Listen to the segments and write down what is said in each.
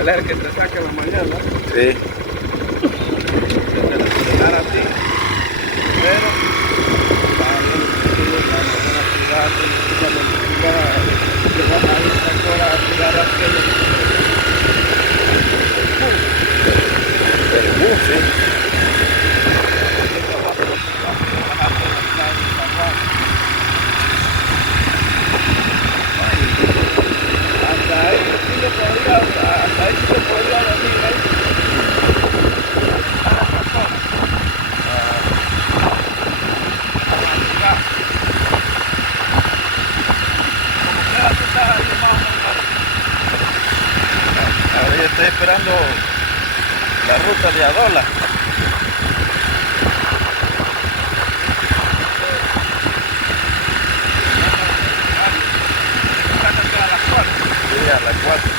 Él es el que te saca en la mañana. Sí. Yo te lo puedo dar a ti. Pero para la ciudad, que vas a ir a horas a tirar aquello. El bus, sí. Hasta ahí sí se podía venir ahí. Ahora yo estoy esperando la ruta de Adola. Sí, a las 4.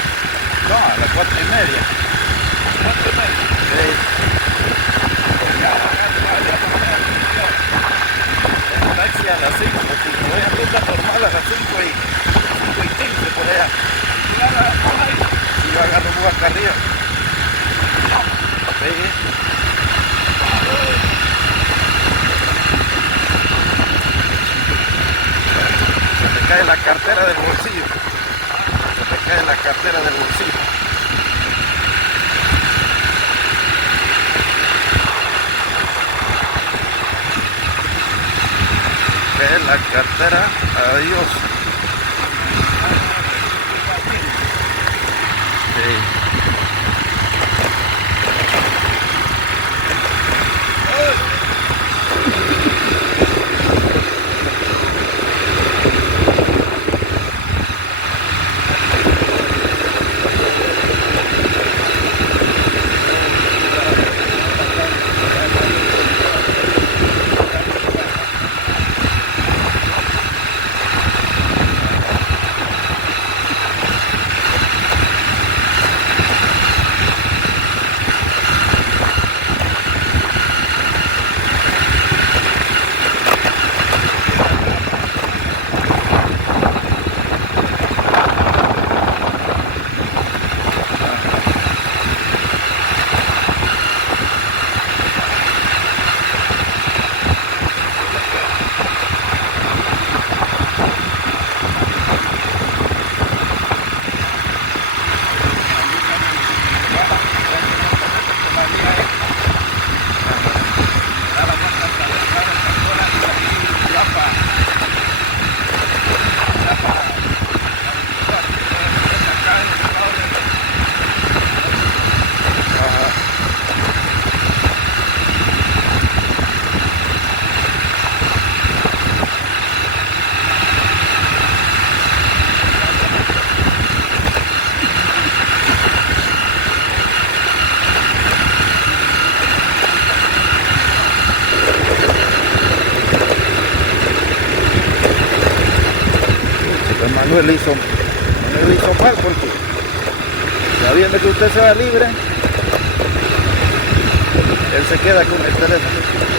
No, a las 4:30. Sí. El taxi a las 5, porque me voy a ruta normal a las 5:15 por allá. Y yo agarro bus acá arriba. Sí. Se te cae la cartera del bolsillo. Se te cae la cartera del bolsillo. Cae la cartera, adiós. Sí. Manuel hizo mal porque sabiendo que usted se va libre, él se queda con el teléfono.